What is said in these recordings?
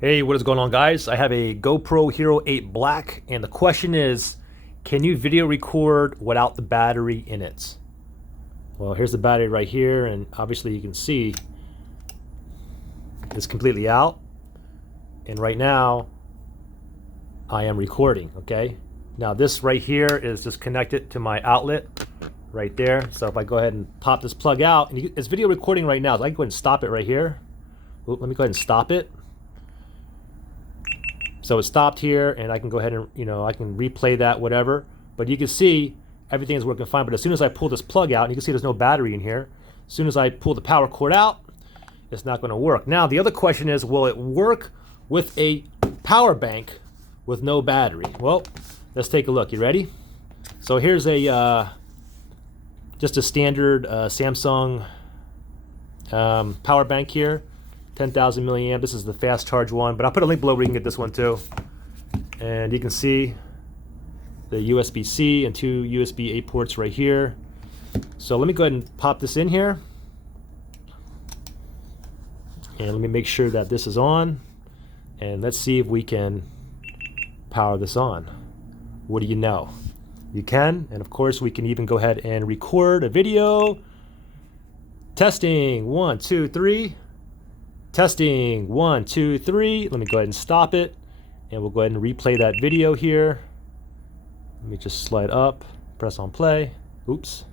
Hey, what is going on, guys? I have a GoPro Hero 8 Black, and the question is, can you video record without the battery in it? Well, here's the battery right here, and obviously you can see it's completely out. And right now, I am recording, okay? Now this right here is just connected to my outlet right there. So if I go ahead and pop this plug out, and it's video recording right now. So I can go ahead and stop it right here. Oop, let me go ahead and stop it. So it stopped here, and I can go ahead and, I can replay that, whatever. But you can see everything is working fine. But as soon as I pull this plug out, and you can see there's no battery in here, as soon as I pull the power cord out, it's not going to work. Now, the other question is, will it work with a power bank with no battery? Well, let's take a look. You ready? So here's a just a standard Samsung power bank here. 10,000 milliamp. This is the fast charge one, but I'll put a link below where you can get this one too. And you can see the USB-C and two USB-A ports right here. So let me go ahead and pop this in here. And let me make sure that this is on. And let's see if we can power this on. What do you know? You can, and of course we can even go ahead and record a video. Testing, 1, 2, 3. Testing, 1, 2, 3. Let me go ahead and stop it, and we'll go ahead and replay that video here. Let me just slide up, press on play. Oops.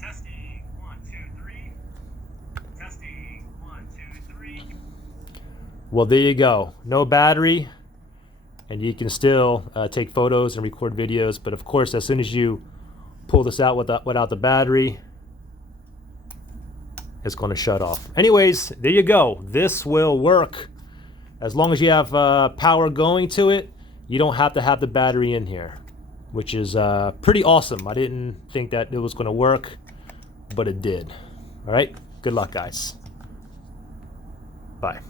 Testing, 1, 2, 3. Testing, 1, 2, 3. Well, there you go. No battery, and you can still take photos and record videos. But of course, as soon as you pull this out without the battery, it's going to shut off. Anyways, there you go. This will work. As long as you have power going to it, you don't have to have the battery in here, which is pretty awesome. I didn't think that it was going to work, but it did. All right, good luck, guys. Bye.